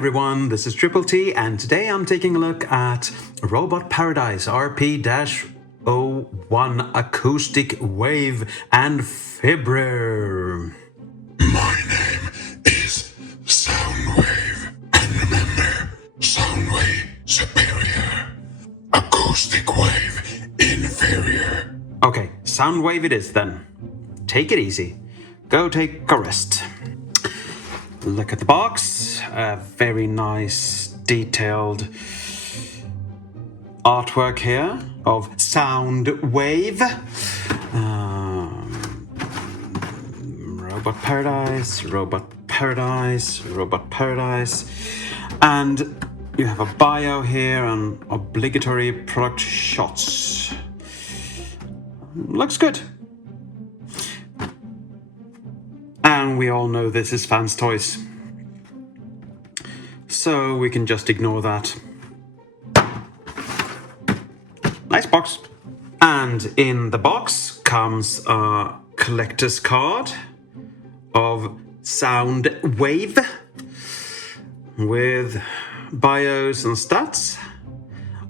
everyone, this is Triple T, and today I'm taking a look at Robot Paradise RP-01 Acoustic Wave and Fibrer. My name is Soundwave, and remember, Soundwave superior, Acoustic Wave inferior. Okay, Soundwave it is then. Take it easy. Go take a rest. Look at the box. A very nice, detailed artwork here of Soundwave. Robot Paradise, Robot Paradise, Robot Paradise. And you have a bio here and obligatory product shots. Looks good. And we all know this is fans' toys, so we can just ignore that. Nice box. And in the box comes a collector's card of Soundwave with bios and stats.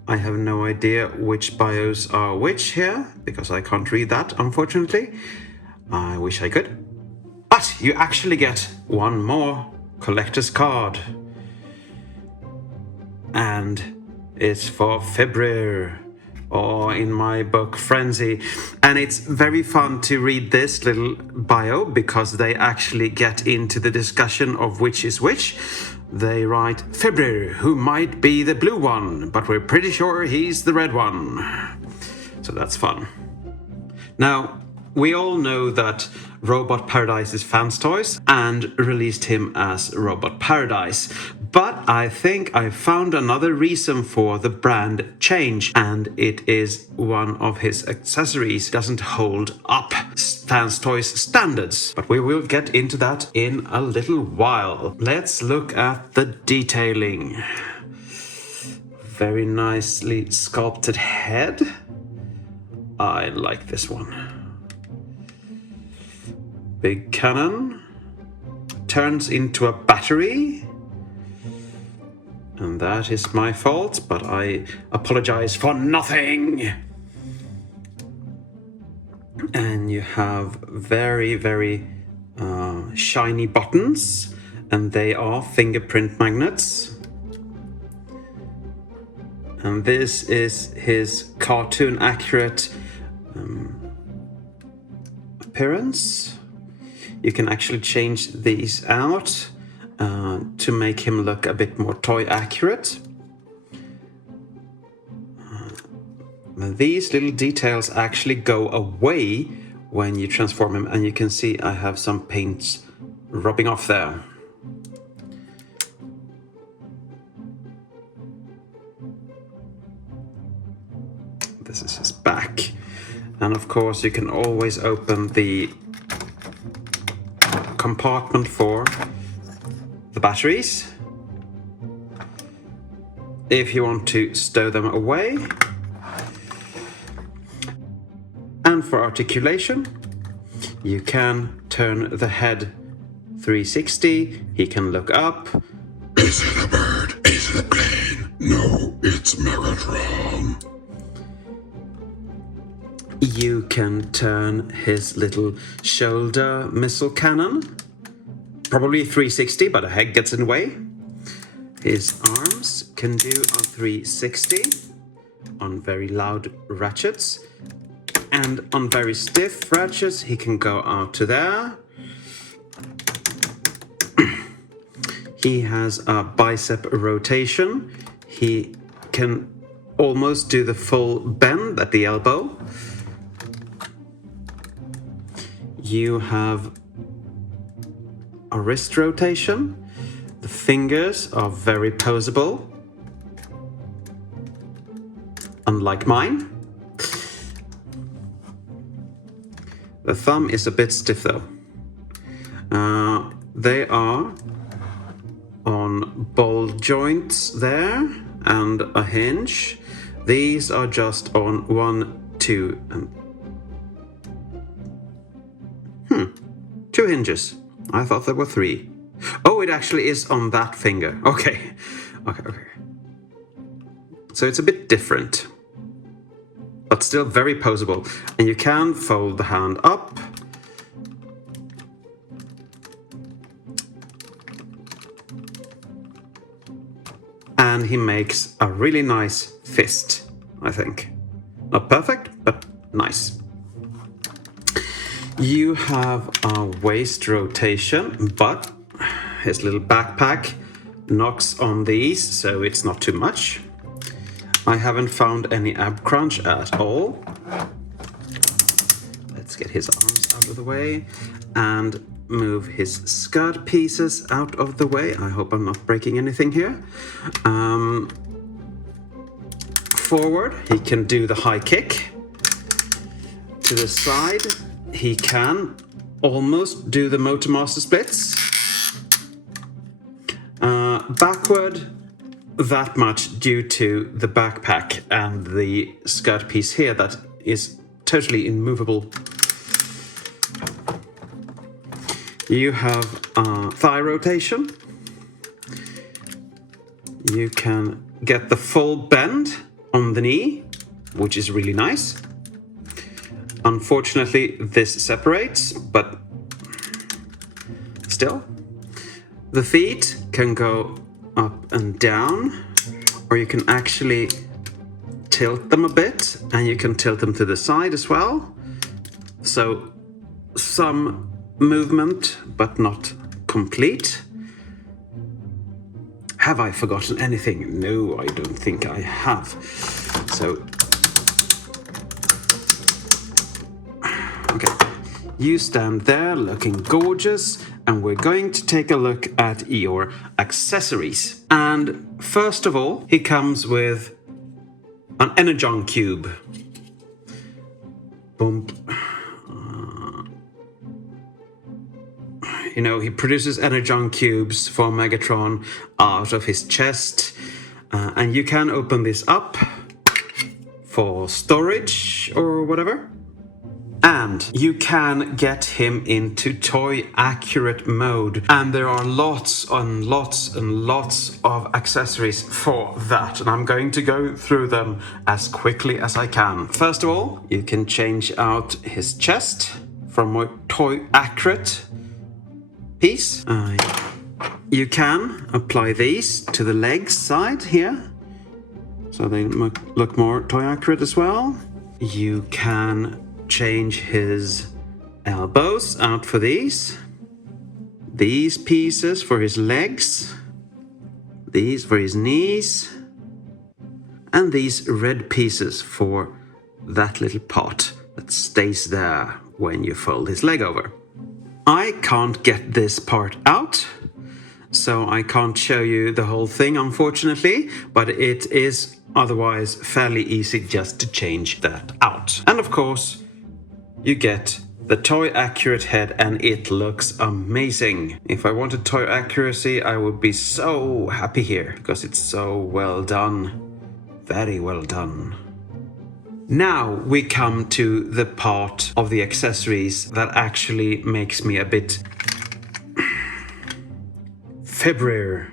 I have no idea which bios are which here, because I can't read that, unfortunately. I wish I could. But you actually get one more collector's card. And it's for Fibrer, or in my book, Frenzy. And it's very fun to read this little bio because they actually get into the discussion of which is which. They write, Fibrer, who might be the blue one, but we're pretty sure he's the red one. So that's fun. Now, we all know that Robot Paradise is fans' toys and released him as Robot Paradise. But I think I found another reason for the brand change, and it is one of his accessories doesn't hold up fans' toys standards. But we will get into that in a little while. Let's look at the detailing. Very nicely sculpted head. I like this one. Big cannon turns into a battery, and that is my fault, but I apologize for nothing. And you have very, very shiny buttons, and they are fingerprint magnets. And this is his cartoon accurate appearance. You can actually change these out to make him look a bit more toy accurate. These little details actually go away when you transform him, and you can see I have some paints rubbing off there. This is his back. And of course you can always open the compartment for the batteries if you want to stow them away. And for articulation, you can turn the head 360. He can look up. Is it a bird? Is it a plane? No, it's Megatron. You can turn his little shoulder missile cannon. Probably 360, but a head gets in the way. His arms can do a 360 on very loud ratchets. And on very stiff ratchets, he can go out to there. He has a bicep rotation. He can almost do the full bend at the elbow. You have a wrist rotation. The fingers are very poseable, unlike mine. The thumb is a bit stiff though. They are on ball joints there and a hinge. These are just on 1, 2, and 2 hinges. I thought there were 3. Oh, it actually is on that finger. Okay. Okay. So it's a bit different, but still very posable. And you can fold the hand up. And he makes a really nice fist, I think. Not perfect, but nice. You have a waist rotation, but his little backpack knocks on these, so it's not too much. I haven't found any ab crunch at all. Let's get his arms out of the way and move his skirt pieces out of the way. I hope I'm not breaking anything here. Forward, he can do the high kick. To the side, he can almost do the Motormaster splits. Backward, that much due to the backpack and the skirt piece here that is totally immovable. You have thigh rotation. You can get the full bend on the knee, which is really nice. Unfortunately, this separates, but still. The feet can go up and down, or you can actually tilt them a bit, and you can tilt them to the side as well. So some movement, but not complete. Have I forgotten anything? No, I don't think I have. So, okay, you stand there looking gorgeous, and we're going to take a look at your accessories. And first of all, he comes with an energon cube. Boom. You know, he produces energon cubes for Megatron out of his chest. And you can open this up for storage or whatever. And you can get him into toy accurate mode. And there are lots and lots and lots of accessories for that. And I'm going to go through them as quickly as I can. First of all, you can change out his chest from a toy accurate piece. You can apply these to the legs side here, so they look more toy accurate as well. You can change his elbows out for these pieces for his legs, these for his knees, and these red pieces for that little part that stays there when you fold his leg over. I can't get this part out, so I can't show you the whole thing, unfortunately, but it is otherwise fairly easy just to change that out. And of course, you get the toy accurate head, and it looks amazing. If I wanted toy accuracy, I would be so happy here, because it's so well done. Very well done. Now we come to the part of the accessories that actually makes me a bit febrile,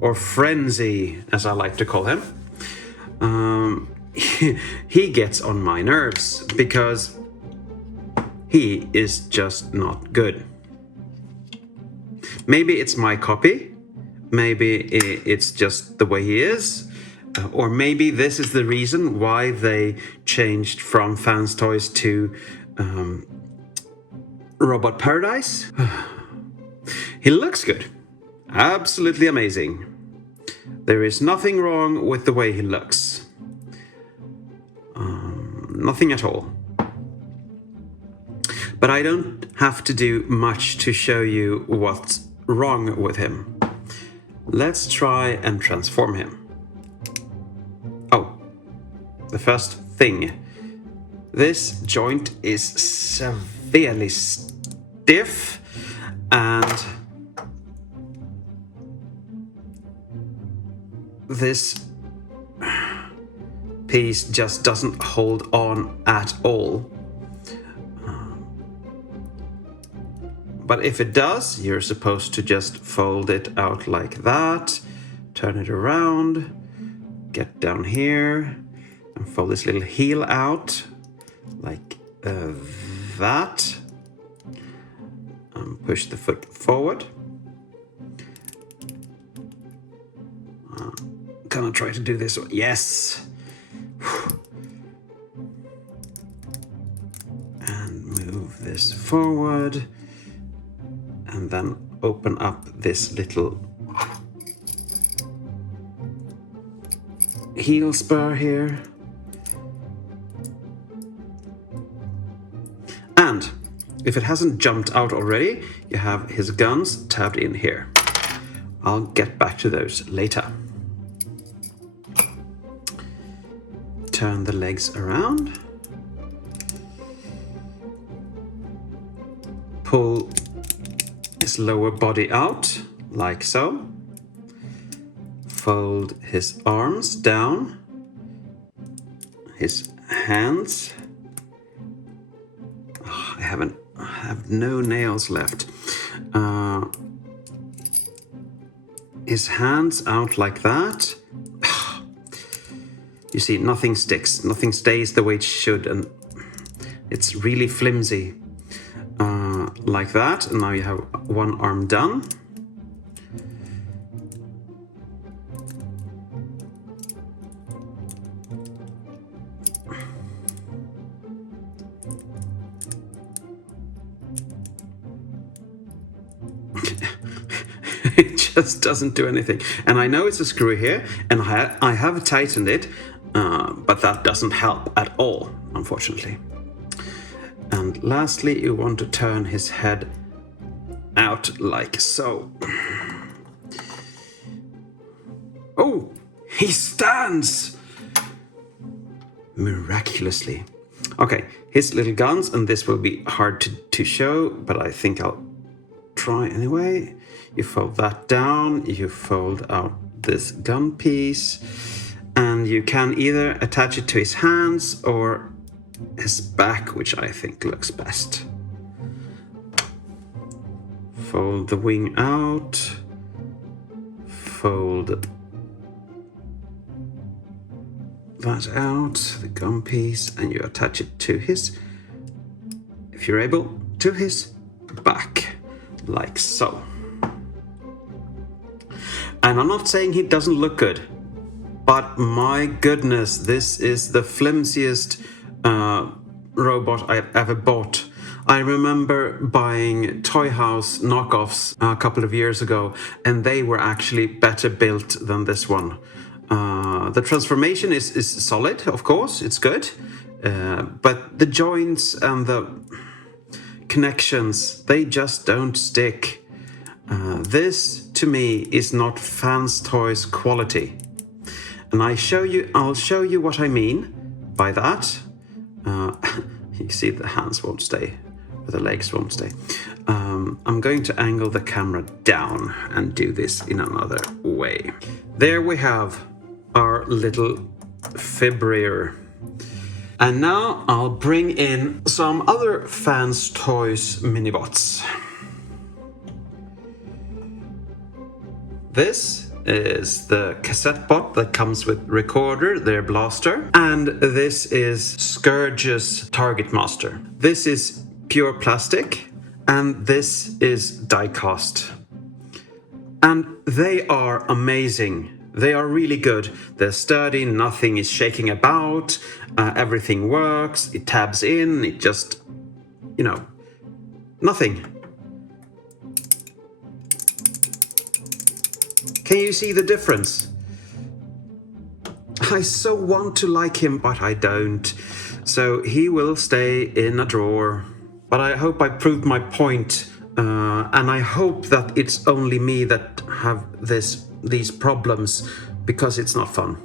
or frenzy, as I like to call him. He gets on my nerves because he is just not good. Maybe it's my copy, maybe it's just the way he is. Or maybe this is the reason why they changed from Fans Toys to Robot Paradise. He looks good. Absolutely amazing. There is nothing wrong with the way he looks. Nothing at all. But I don't have to do much to show you what's wrong with him. Let's try and transform him. Oh, the first thing. This joint is severely stiff, and this piece just doesn't hold on at all. But if it does, you're supposed to just fold it out like that, turn it around, get down here, and fold this little heel out like that, and push the foot forward. Gonna try to do this one. Yes. And move this forward, and then open up this little heel spur here. And if it hasn't jumped out already, you have his guns tabbed in here. I'll get back to those later. Turn the legs around. Pull his lower body out, like so. Fold his arms down. His hands. Oh, I have no nails left. His hands out like that. You see, nothing sticks, nothing stays the way it should, and it's really flimsy. Like that, and now you have one arm done. It just doesn't do anything. And I know it's a screw here, and I have tightened it, but that doesn't help at all, unfortunately. And lastly, you want to turn his head out like so. Oh, he stands! Miraculously. Okay, his little guns, and this will be hard to show, but I think I'll try anyway. You fold that down, you fold out this gun piece, and you can either attach it to his hands or his back, which I think looks best. Fold the wing out, fold that out, the gun piece, and you attach it to his, if you're able, to his back, like so. And I'm not saying he doesn't look good, but my goodness, this is the flimsiest robot I've ever bought. I remember buying Toy House knockoffs a couple of years ago, and they were actually better built than this one. The transformation is solid, of course, it's good, but the joints and the connections, they just don't stick. This, to me, is not Fans Toys quality. And I'll show you what I mean by that. You see the hands won't stay, or the legs won't stay. I'm going to angle the camera down and do this in another way. There we have our little vibrator. And now I'll bring in some other Fans Toys minibots. This is the cassette bot that comes with recorder, their blaster, and this is Scourge's Target Master. This is pure plastic, and this is die cast. And they are amazing. They are really good. They're sturdy, nothing is shaking about, everything works, it tabs in, it just, you know, nothing. Can you see the difference? I so want to like him, but I don't. So he will stay in a drawer. But I hope I proved my point. And I hope that it's only me that have these problems, because it's not fun.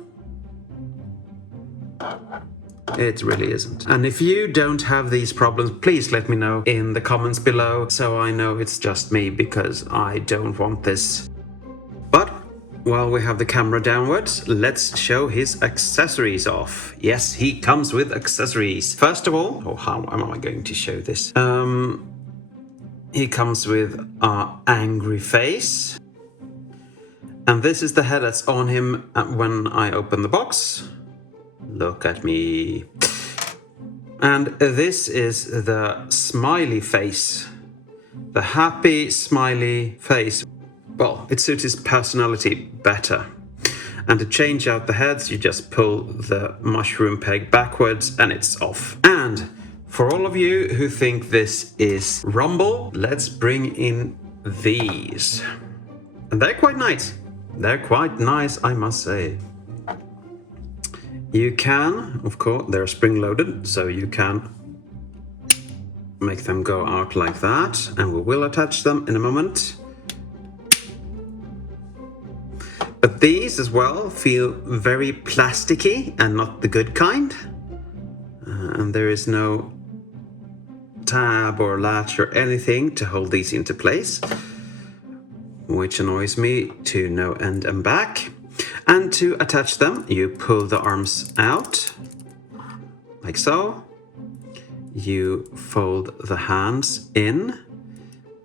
It really isn't. And if you don't have these problems, please let me know in the comments below, so I know it's just me, because I don't want this. But while we have the camera downwards, let's show his accessories off. Yes, he comes with accessories. First of all, how am I going to show this? He comes with an angry face. And this is the head that's on him when I open the box. Look at me. And this is the smiley face. The happy, smiley face. Well, it suits his personality better. And to change out the heads, you just pull the mushroom peg backwards and it's off. And for all of you who think this is Rumble, let's bring in these. And they're quite nice. They're quite nice, I must say. You can, of course, they're spring-loaded, so you can make them go out like that, and we will attach them in a moment. But these as well feel very plasticky and not the good kind. And there is no tab or latch or anything to hold these into place, which annoys me to no end and back. And to attach them, you pull the arms out, like so. You fold the hands in,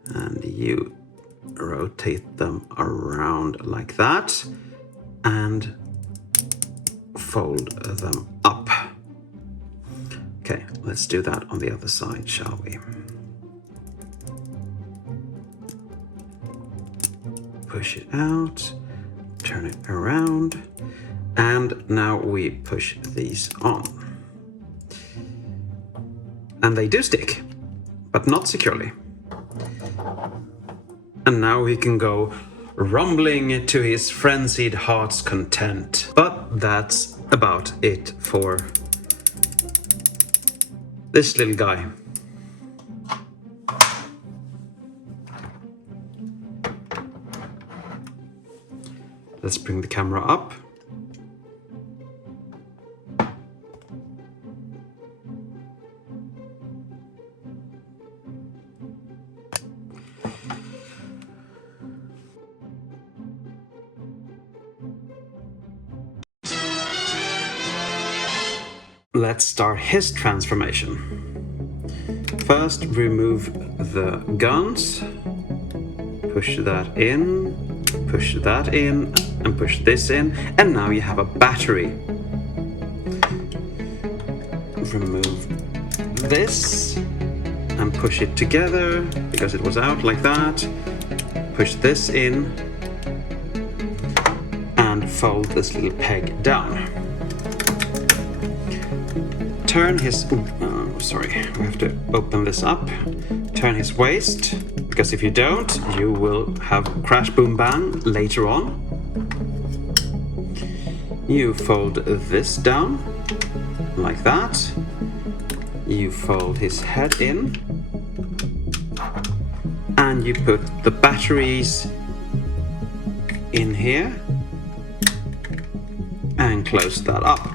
and you rotate them around like that, and fold them up. Okay, let's do that on the other side, shall we? Push it out, turn it around, and now we push these on. And they do stick, but not securely. And now he can go rumbling to his frenzied heart's content. But that's about it for this little guy. Let's bring the camera up. Let's start his transformation. First, remove the guns. Push that in, and push this in, and now you have a battery. Remove this and push it together because it was out like that. Push this in and fold this little peg down. Turn his, sorry, we have to open this up. Turn his waist, because if you don't, you will have crash boom bang later on. You fold this down, like that. You fold his head in. And you put the batteries in here. And close that up.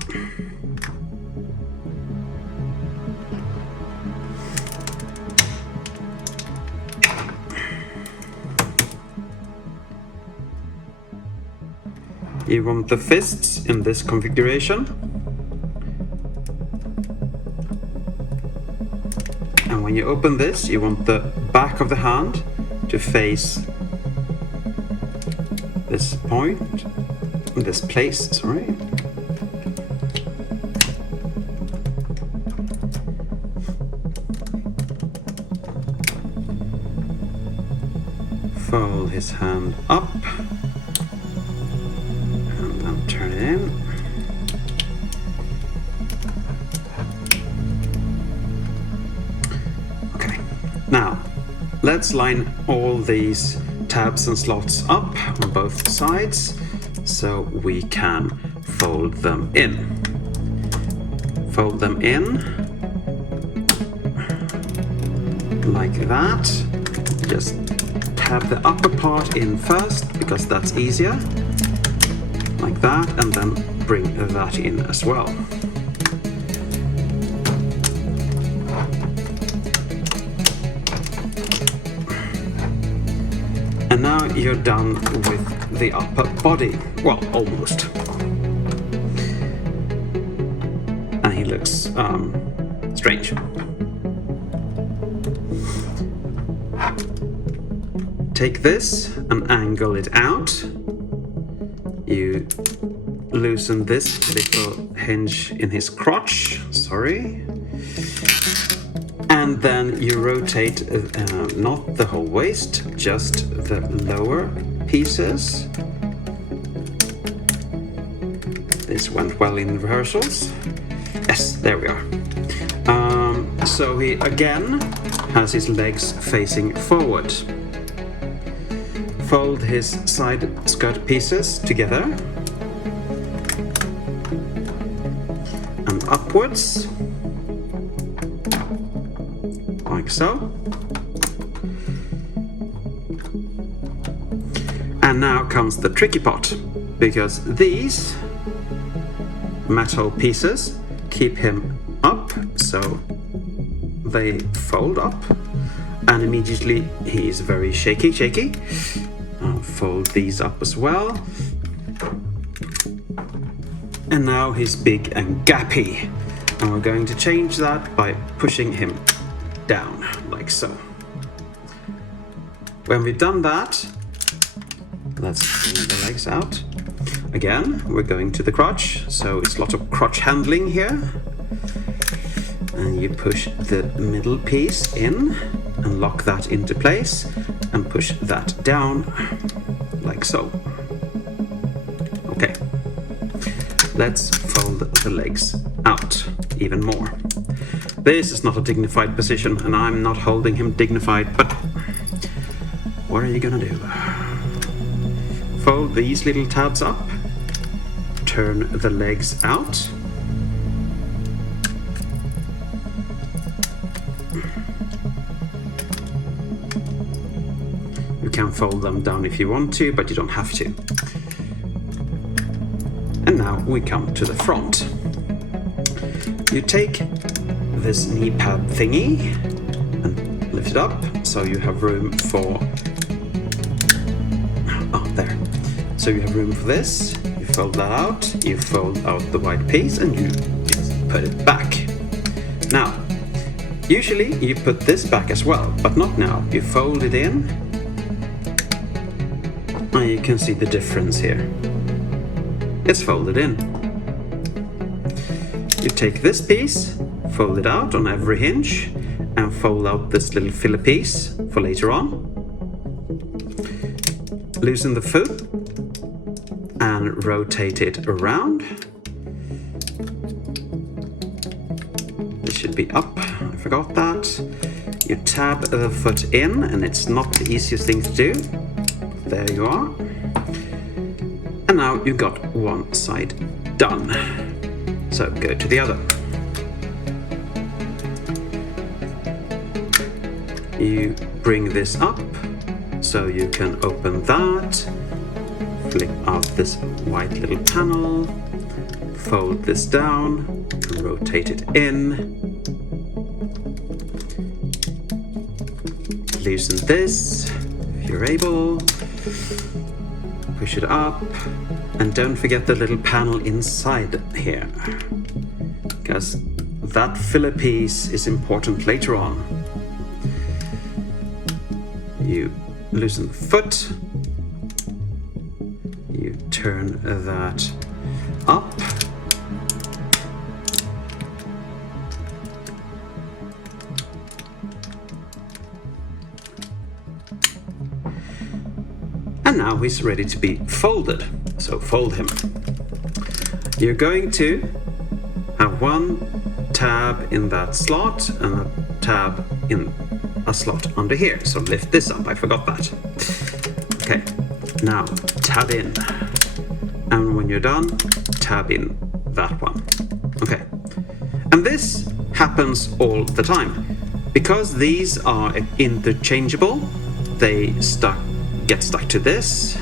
You want the fists in this configuration. And when you open this, you want the back of the hand to face this point, this place, sorry. Fold his hand up. Turn it in. Okay, now let's line all these tabs and slots up on both sides so we can fold them in. Fold them in like that. Just tab the upper part in first because that's easier. Like that, and then bring that in as well. And now you're done with the upper body. Well, almost. And he looks strange. take this and angle it out. You loosen this little hinge in his crotch, sorry. And then you rotate not the whole waist, just the lower pieces. This went well in rehearsals. Yes, there we are. So he again has his legs facing forward. Fold his side skirt pieces together and upwards, like so. And now comes the tricky part, because these metal pieces keep him up, so they fold up, and immediately he's very shaky. I'll fold these up as well. And now he's big and gappy, and we're going to change that by pushing him down, like so. When we've done that, let's bring the legs out. Again, we're going to the crotch, so it's a lot of crotch handling here. And you push the middle piece in and lock that into place and push that down, like so. Okay, let's fold the legs out even more. This is not a dignified position, and I'm not holding him dignified, but what are you gonna do? Fold these little tabs up, turn the legs out. You can fold them down if you want to, but you don't have to. And now we come to the front. You take this knee pad thingy and lift it up so you have room for... Oh, there. So you have room for this. You fold that out, you fold out the white piece, and you just put it back. Now, usually you put this back as well, but not now. You fold it in, and you can see the difference here. It's folded in. You take this piece, fold it out on every hinge, and fold out this little filler piece for later on. Loosen the foot and rotate it around. This should be up, I forgot that. You tab the foot in, and it's not the easiest thing to do. There you are. And now you got one side done. So go to the other. You bring this up so you can open that, flip out this white little panel, fold this down, and rotate it in. Loosen this if you're able. Push it up, and don't forget the little panel inside here, because that filler piece is important later on. You loosen the foot, you turn that up, and now he's ready to be folded. So fold him. You're going to have one tab in that slot and a tab in a slot under here. So lift this up, I forgot that. Okay, now tab in. And when you're done, tab in that one. Okay, and this happens all the time. Because these are interchangeable, they get stuck to this.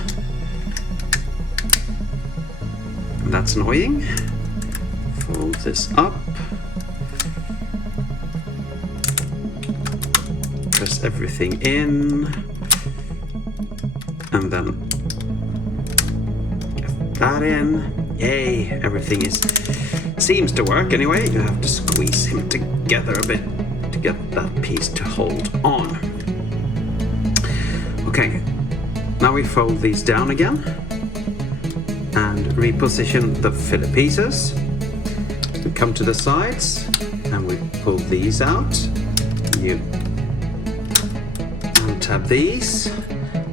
And that's annoying. Fold this up. Press everything in. And then get that in. Yay, everything seems to work anyway. You have to squeeze him together a bit to get that piece to hold on. Okay, now we fold these down again and reposition the filler pieces. We come to the sides and we pull these out. You untab these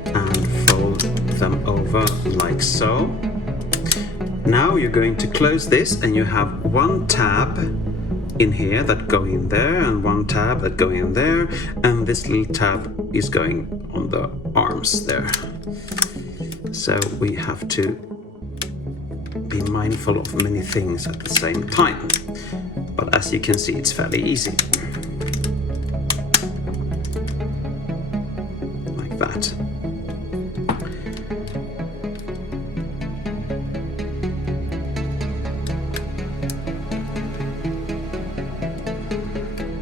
and fold them over like so. Now you're going to close this and you have one tab in here that go in there and one tab that go in there, and this little tab is going on the arms there. So we have to be mindful of many things at the same time. But as you can see, it's fairly easy. Like that.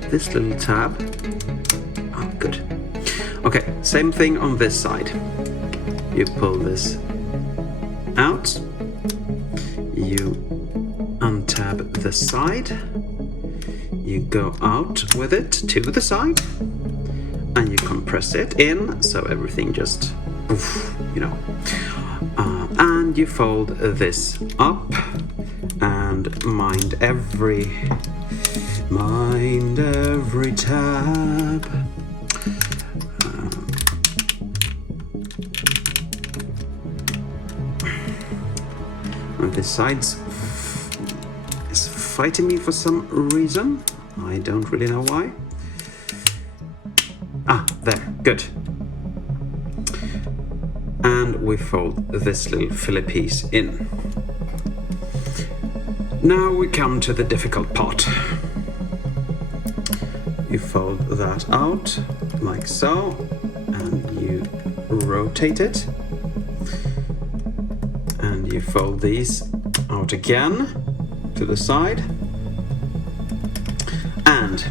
This little tab. Oh, good. Okay, same thing on this side. You pull this out. You untab the side. You go out with it to the side. And you compress it in so everything just, you know. And you fold this up and mind every tab. And this side is fighting me for some reason. I don't really know why. Ah, there, good. And we fold this little filler piece in. Now we come to the difficult part. You fold that out like so, and you rotate it. And you fold these out again to the side. And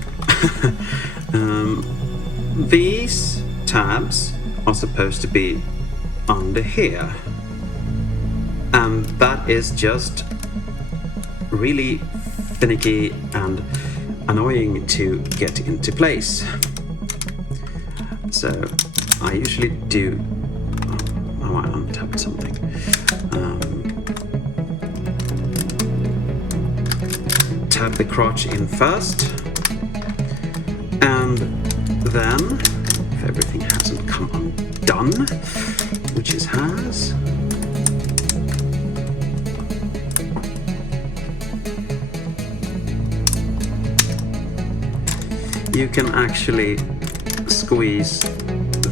these tabs are supposed to be under here. And that is just really finicky and annoying to get into place. So I usually do, oh, I untapped something. Tab the crotch in first, and then, if everything hasn't come undone, which it has, you can actually squeeze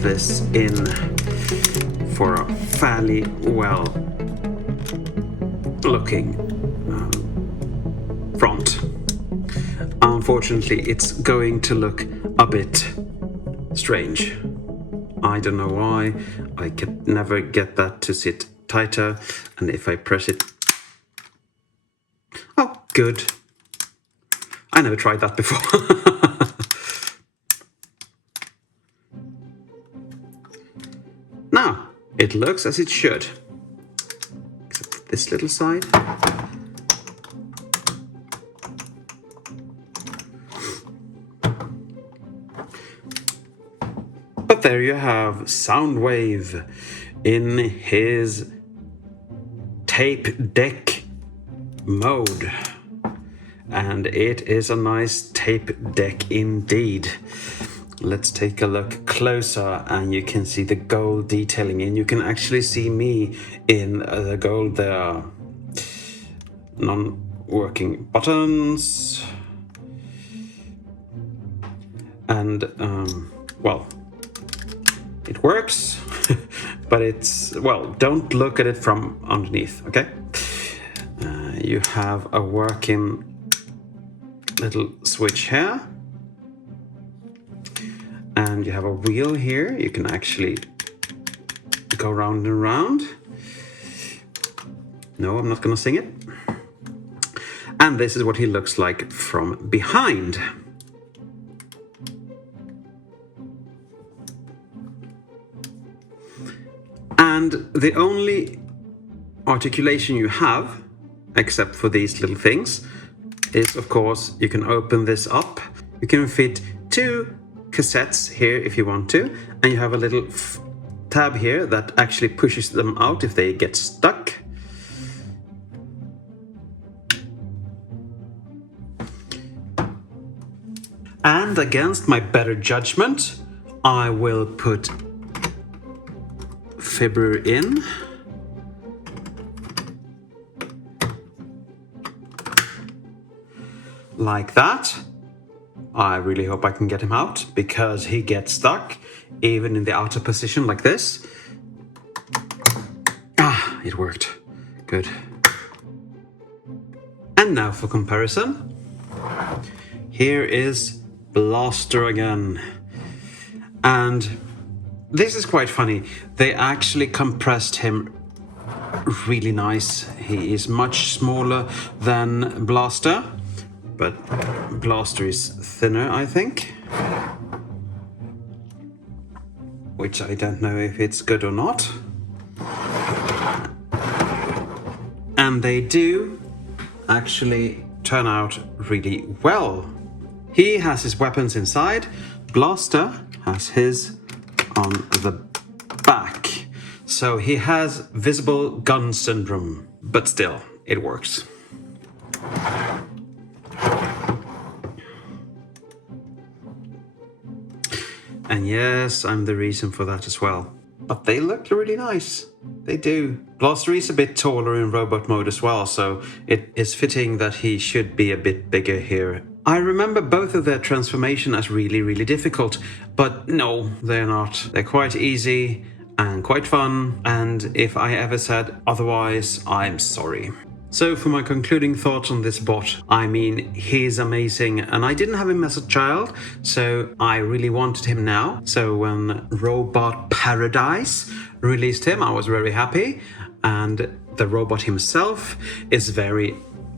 this in for a fairly well looking front. Unfortunately, it's going to look a bit strange. I don't know why. I can never get that to sit tighter, and if I press it... Oh, good. I never tried that before. Now, it looks as it should. Except this little side. But there you have Soundwave in his tape deck mode. And it is a nice tape deck indeed. Let's take a look closer, and you can see the gold detailing, and you can actually see me in the gold there. Non-working buttons. And, well, it works, but it's, well, don't look at it from underneath, okay? You have a working little switch here. And you have a wheel here. You can actually go round and round. No, I'm not going to sing it. And this is what he looks like from behind. And the only articulation you have, except for these little things, is, of course, you can open this up. You can fit two cassettes here if you want to, and you have a little tab here that actually pushes them out if they get stuck. And against my better judgment, I will put fibber in. Like that. I really hope I can get him out because he gets stuck even in the outer position like this. Ah, it worked. Good. And now for comparison. Here is Blaster again. And this is quite funny. They actually compressed him really nice. He is much smaller than Blaster, but Blaster is thinner, I think. Which I don't know if it's good or not. And they do actually turn out really well. He has his weapons inside. Blaster has his on the back. So he has visible gun syndrome, but still, it works. And yes, I'm the reason for that as well. But they look really nice. They do. Blaster is a bit taller in robot mode as well, so it is fitting that he should be a bit bigger here. I remember both of their transformation as really, really difficult, but no, they're not. They're quite easy and quite fun, and if I ever said otherwise, I'm sorry. So for my concluding thoughts on this bot, I mean, he's amazing, and I didn't have him as a child, so I really wanted him now. So when Robot Paradise released him, I was very happy, and the robot himself is very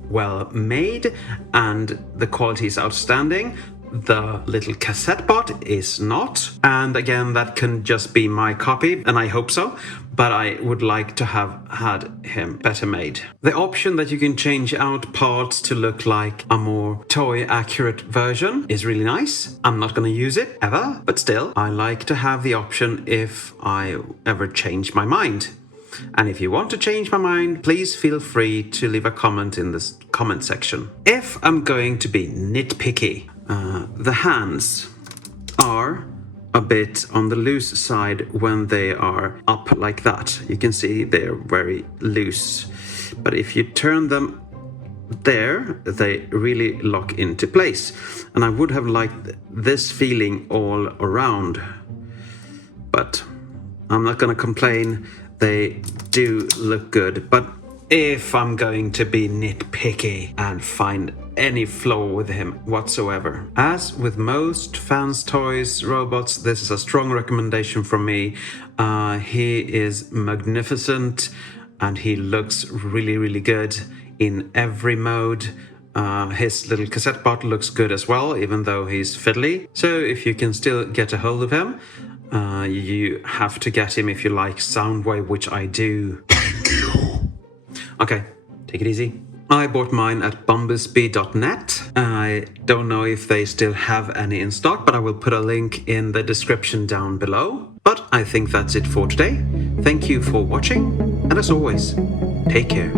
well made, and the quality is outstanding. The little cassette bot is not, and again, that can just be my copy, and I hope so, but I would like to have had him better made. The option that you can change out parts to look like a more toy accurate version is really nice. I'm not going to use it ever, but still, I like to have the option if I ever change my mind. And if you want to change my mind, please feel free to leave a comment in this comment section. If I'm going to be nitpicky, the hands are a bit on the loose side when they are up like that. You can see they're very loose. But if you turn them there, they really lock into place. And I would have liked this feeling all around. But I'm not going to complain. They do look good. But if I'm going to be nitpicky and find any flaw with him whatsoever, as with most fans toys robots, this is a strong recommendation from me. He is magnificent and he looks really, really good in every mode. His little cassette bot looks good as well, even though he's fiddly. So if you can still get a hold of him, you have to get him if you like Soundwave, which I do. Thank you. Okay, take it easy. I bought mine at bumblebee.net. I don't know if they still have any in stock, but I will put a link in the description down below. But I think that's it for today. Thank you for watching, and as always, take care.